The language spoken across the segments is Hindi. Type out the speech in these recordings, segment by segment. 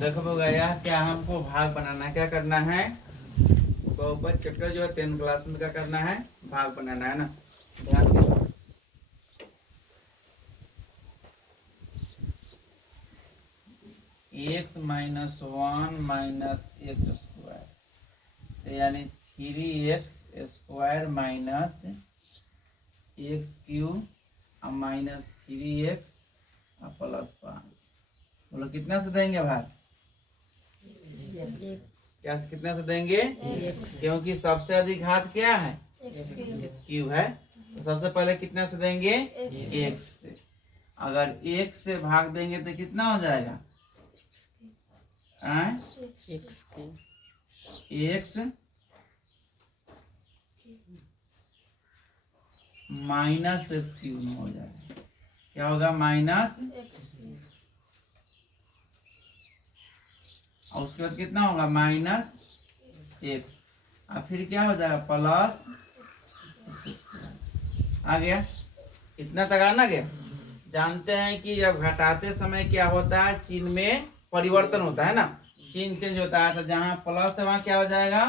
देखो भैया, क्या हमको भाग बनाना है, क्या करना है? बहुपद चैप्टर जो है 10th क्लास में क्या करना है? भाग बनाना है ना। ध्यान दो। X minus one minus x square यानी 3x² minus x³ minus 3x plus 5। बोलो कितना से देंगे भाग? क्या कितना से देंगे? क्योंकि सबसे अधिक घात क्या है? क्यूब है। तो सबसे पहले कितना से देंगे? एक्स से। अगर एक से भाग देंगे तो कितना हो जाएगा? एक्स माइनस x³ में हो जाएगा। क्या होगा? माइनस, और उसके बाद कितना होगा? माइनस एक्स, और फिर क्या हो जाएगा? प्लस। आ गया? इतना तक आना गया? जानते हैं कि जब घटाते समय क्या होता है? चिन्ह में परिवर्तन होता है ना, चिन्ह चेंज होता है। तो जहाँ प्लस है वहाँ क्या हो जाएगा?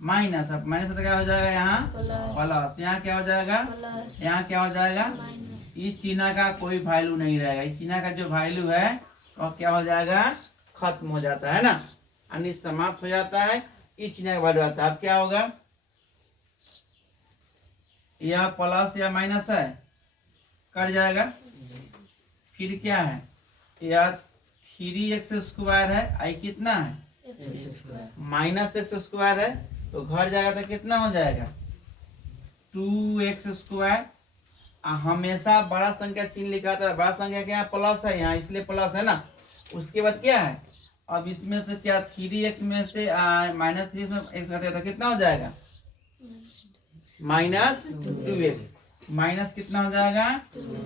माइनस। अब माइनस तो क्या हो जाएगा? यहाँ प्लस। यहाँ क्या हो जाएगा? यहाँ क्या हो जाएगा? इस चिन्ह का कोई वैल्यू नहीं रहेगा। इस चिन्ह का जो वैल्यू है वो क्या हो जाएगा? खत्म हो जाता है ना, यानी समाप्त हो जाता है। इस चिन्ह का वैल्यू आता है। अब क्या होगा? यह प्लस या माइनस है, कट जाएगा। फिर क्या है? यह 3x² है, आई कितना है? माइनस x² है, तो घर जाएगा तो कितना हो जाएगा? 2x²। हमेशा बड़ा संख्या चिन्ह लिखा था। बड़ा संख्या क्या है? प्लस है यहाँ, इसलिए प्लस है ना। उसके बाद क्या है? अब इसमें से क्या 3x में से माइनस 3 में x घटेगा तो कितना हो जाएगा? Minus 2x। माइनस कितना हो जाएगा?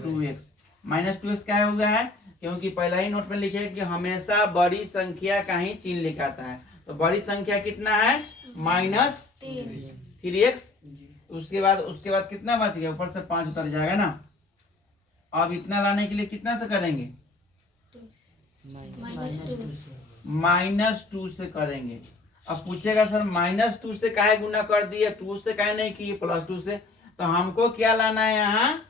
2x। माइनस 2x क्या हो गया है? क्योंकि पहला ही नोट में लिखे कि हमेशा बड़ी संख्या का ही चिन्ह लिखाता है। तो बड़ी संख्या कितना है? Minus 3x। उसके बाद कितना बच गया? ऊपर से 5 उतर जाएगा ना। अब इतना लाने के लिए कितना से करेंगे? -2 से करेंगे। अब पूछेगा सर -2 से काहे गुना कर दिए, 2 से काहे नहीं किए, +2 से? तो हमको क्या लाना है यहाँ?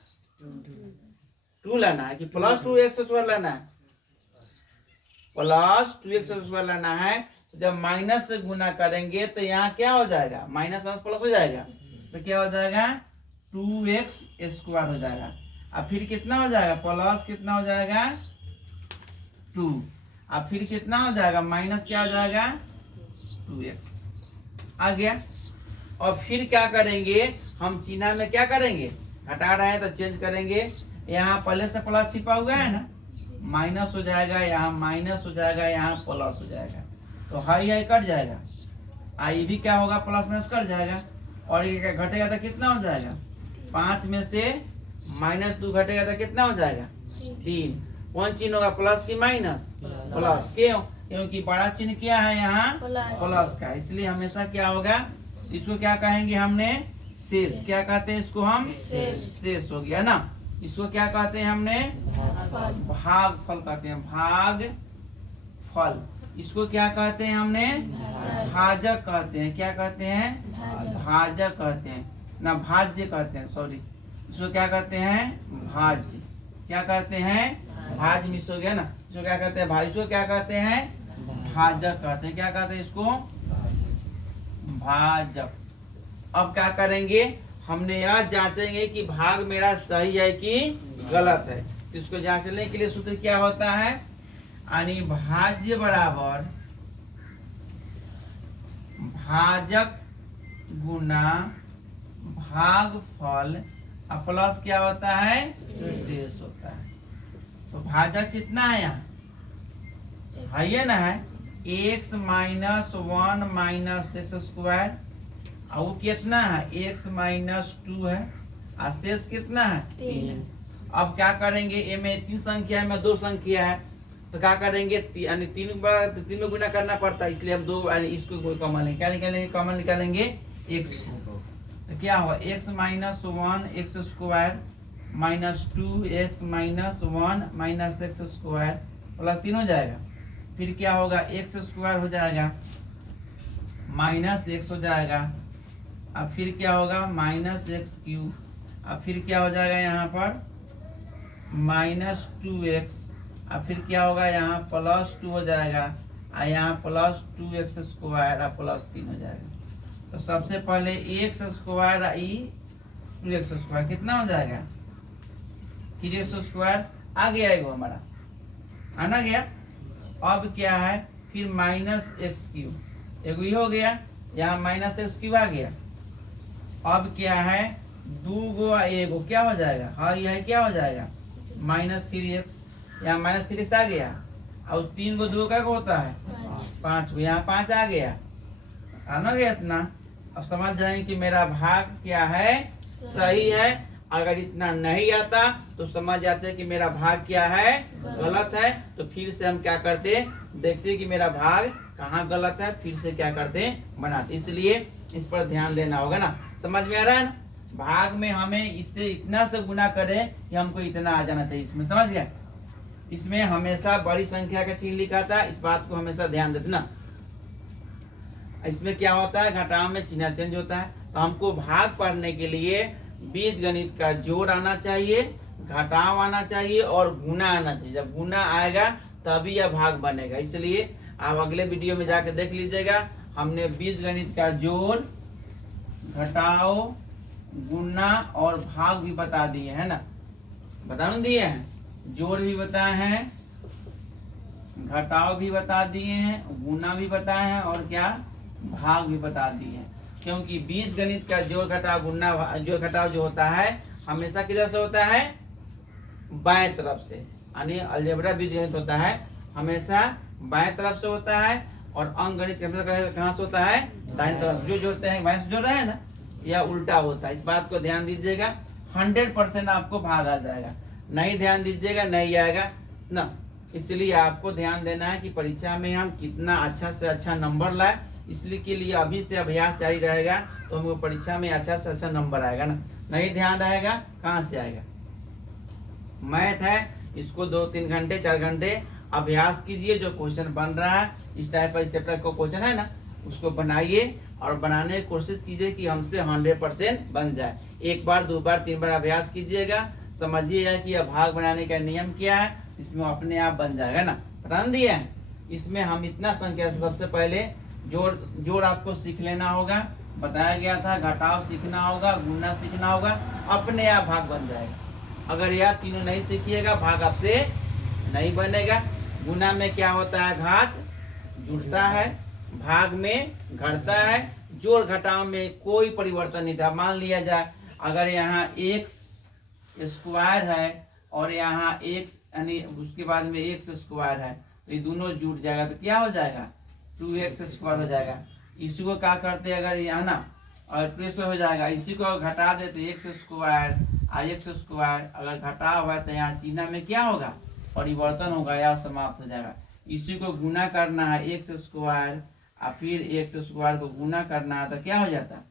2 लाना है कि +2x² लाना है? +2x² लाना है। तो जब माइनस से गुना करेंगे तो यहाँ क्या हो जाएगा? माइनस प्लस प्लस हो जाएगा। तो क्या हो जाएगा? 2x² हो जाएगा। अब फिर कितना हो जाएगा? प्लस कितना हो जाएगा? 2। अब फिर कितना हो जाएगा? माइनस क्या हो जाएगा? 2x। आ गया। और फिर क्या करेंगे? हम चिन्ह में क्या करेंगे? हटा रहे हैं तो चेंज करेंगे। यहाँ पहले से प्लस छिपा हुआ है ना, माइनस हो जाएगा, यहाँ माइनस हो जाएगा, यहाँ प्लस हो जाएगा। तो हाई हाई कट जाएगा। आई भी क्या होगा? प्लस माइनस कट जाएगा। और ये घटेगा तो कितना हो जाएगा? 5 में से -2 घटेगा तो कितना हो जाएगा? 3। कौन चिन्ह होगा? प्लस की माइनस? प्लस। क्यों? क्योंकि बड़ा चिन्ह क्या है यहाँ? प्लस का। इसलिए हमेशा क्या होगा? इसको क्या कहेंगे हमने? शेष। क्या कहते हैं इसको हम? शेष हो गया ना। इसको क्या कहते हैं हमने? भागफल कहते हैं। भागफल। इसको क्या कहते हैं हमने? भाजक कहते हैं। क्या कहते हैं? भाजक कहते हैं ना, भाज्य कहते हैं, सॉरी। इसको क्या कहते हैं? भाज्य। क्या कहते हैं? भाज्य मिस हो गया ना। इसको क्या कहते हैं? भाई, इसको क्या कहते हैं? भाजक कहते हैं। क्या कहते हैं इसको? भाजक। अब क्या करेंगे? हमने यह जांचेंगे कि भाग मेरा सही है कि गलत है। इसको जांचने के लिए सूत्र क्या होता है? यानी भाज्य बराबर भाजक गुना भागफल प्लस क्या होता है? शेष होता है। तो भाजक कितना है यहाँ? है ना, है x - 1 माइनस x²। और वो कितना है? x - 2 है। और शेष कितना है? 3। अब क्या करेंगे? ए में 3 संख्या है, में 2 संख्या है, तो क्या करेंगे? यानी 3 में गुना करना पड़ता है, इसलिए हम 2 इसको कोई कॉमन लेंगे। क्या निकालेंगे? कॉमन निकालेंगे x। तो क्या होगा? x - 1 x² -2x - 1 - x² plus 3 हो जाएगा। फिर क्या होगा, एक्स स्क्वायर हो जाएगा, माइनस एक्स हो जाएगा। अब फिर क्या होगा, माइनस एक्स क्यूब। अब फिर क्या हो जाएगा यहाँ पर, माइनस 2x। अब फिर क्या होगा, यहाँ प्लस 2 हो जाएगा, और यहाँ प्लस 2x स्क्वायर और प्लस 3 हो जाएगा। तो सबसे पहले एक्स स्क्वायर ई 2x स्क्वायर कितना हो जाएगा, 3x स्क्वायर आ गया एगो हमारा, आना गया। अब क्या है, फिर माइनस एक्स क्यूब, एगो ये हो गया, यहाँ माइनस एक्स क्यूब आ गया। अब क्या है, 2 गो एगो क्या हो जाएगा, हाँ यह क्या हो जाएगा, माइनस 3x, यहाँ माइनस 3x आ गया, और 3 गो 2 का होता है 5 गो, यहाँ 5 आ गया, आना गया इतना। अब समझ जाएंगे कि मेरा भाग क्या है, सही है। अगर इतना नहीं आता तो समझ जाते हैं कि मेरा भाग क्या है, गलत है। तो फिर से हम क्या करते, देखते कि मेरा भाग कहाँ गलत है, फिर से क्या करते, बनाते। इसलिए इस पर ध्यान देना होगा ना, समझ में आ रहा है ना। भाग में हमें इससे इतना से गुना करें कि हमको इतना आ जाना चाहिए, इसमें समझ गया। इसमें हमेशा बड़ी संख्या का चिन्ह लिखा था, इस बात को हमेशा ध्यान देना। इसमें क्या होता है, घटाव में चिन्ह चेंज होता है। तो हमको भाग पढ़ने के लिए बीज गणित का जोड़ आना चाहिए, घटाव आना चाहिए और गुना आना चाहिए। जब गुना आएगा तभी यह भाग बनेगा। इसलिए आप अगले वीडियो में जाके देख लीजिएगा, हमने बीज गणित का जोड़, घटाव, गुना और भाग भी बता दिए है ना, बता दिए हैं, जोड़ भी बताए हैं, घटाव भी बता दिए हैं, गुना भी बताए हैं और क्या, भाग भी बता दिए हैं। क्योंकि बीज गणित का जोड़ घटाव गुना जोड़ घटाव जो होता है हमेशा किधर से होता है, बाएं तरफ से, यानी अलजेब्रा बीज गणित होता है हमेशा बाएं तरफ से होता है, और अंक गणित कहाँ से होता है, दाहिनी तरफ। जो जोड़ते हैं बाएं से जोड़ रहे हैं ना, यह उल्टा होता है। इस बात को ध्यान दीजिएगा, 100% आपको भाग आ जाएगा। नहीं ध्यान दीजिएगा नहीं आएगा ना। इसलिए आपको ध्यान देना है कि परीक्षा में हम कितना अच्छा से अच्छा नंबर लाए। इसलिए के लिए अभी से अभ्यास जारी रहेगा तो हमको परीक्षा में अच्छा से अच्छा नंबर आएगा ना। नहीं ध्यान रहेगा कहाँ से आएगा। मैथ है, इसको 2-3 घंटे 4 घंटे अभ्यास कीजिए। जो क्वेश्चन बन रहा है इस टाइप का, इस चैप्टर का क्वेश्चन है ना, उसको बनाइए और बनाने की कोशिश कीजिए कि हमसे 100% बन जाए। 1 बार 2 बार 3 बार अभ्यास कीजिएगा, समझिएगा कि यह भाग बनाने का नियम क्या है, इसमें अपने आप बन जाएगा ना। बता दिए हैं। इसमें हम इतना संख्या से सबसे पहले जोड़ आपको सीख लेना होगा, बताया गया था, घटाव सीखना होगा, गुना सीखना होगा, अपने आप भाग बन जाएगा। अगर यह तीनों नहीं सीखिएगा भाग आपसे नहीं बनेगा। गुना में क्या होता है, घात जुड़ता है, भाग में घटता है, जोड़ घटाव में कोई परिवर्तन नहीं था। मान लिया जाए अगर यहाँ एक्स स्क्वायर है और यहाँ एक्स यानी उसके बाद में एक्स स्क्वायर है, तो ये दोनों जुड़ जाएगा तो क्या हो जाएगा, 2x स्क्वायर हो जाएगा। इसी को क्या करते हैं, अगर यहाँ ना और 2 स्क्वायर हो जाएगा, इसी को घटा देते एक्स स्क्वायर x स्क्वायर। अगर घटा हुआ है तो यहाँ चिन्ह में क्या होगा, परिवर्तन होगा या समाप्त हो जाएगा। इसी को गुना करना है एक्स स्क्वायर और फिर एक्स स्क्वायर को गुना करना है तो क्या हो जाता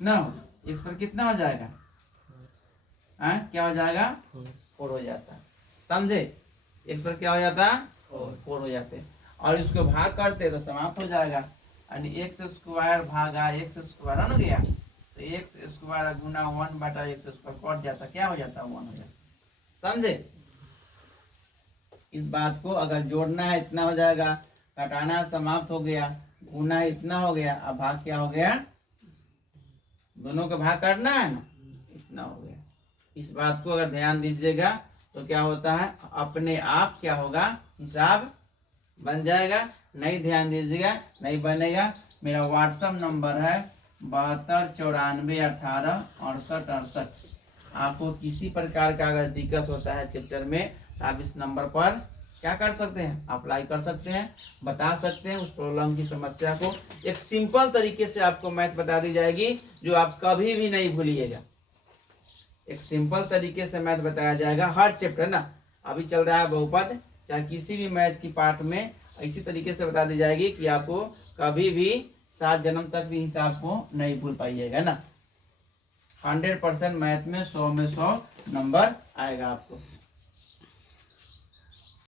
ना, एक्स पर कितना हो जाएगा, क्या हो जाएगा, 4 हो जाता। समझे, एक्स पर क्या हो जाता, 4 हो जाते। और इसको भाग करते तो समाप्त हो जाएगा, यानी एक्स स्क्वायर भागा एक्स स्क्वायर हो गया, तो एक्स स्क्वायर गुना 1/x स्क्वायर कट जाता, क्या हो जाता, 1 हो जाता। समझे। इस बात को अगर जोड़ना है इतना हो जाएगा, घटाना समाप्त हो गया, गुना इतना हो गया, अब भाग क्या हो गया, दोनों को भाग करना है ना, इतना हो गया। इस बात को अगर ध्यान दीजिएगा तो क्या होता है, अपने आप क्या होगा, हिसाब बन जाएगा। नहीं ध्यान दीजिएगा नहीं बनेगा। मेरा व्हाट्सएप नंबर है 7294186868। आपको किसी प्रकार का अगर दिक्कत होता है चैप्टर में तो आप इस नंबर पर क्या कर सकते हैं, अप्लाई कर सकते हैं, बता सकते हैं उस प्रॉब्लम की समस्या को। एक सिंपल तरीके से आपको मैथ बता दी जाएगी जो आप कभी भी नहीं भूलिएगा। एक सिंपल तरीके से मैथ बताया जाएगा हर चैप्टर ना। अभी चल रहा है बहुपद, चाहे किसी भी मैथ की पार्ट में इसी तरीके से बता दी जाएगी कि आपको कभी भी 7 जन्म तक भी हिसाब को नहीं भूल पाइएगा ना। 100% मैथ में 100 में 100 नंबर आएगा आपको।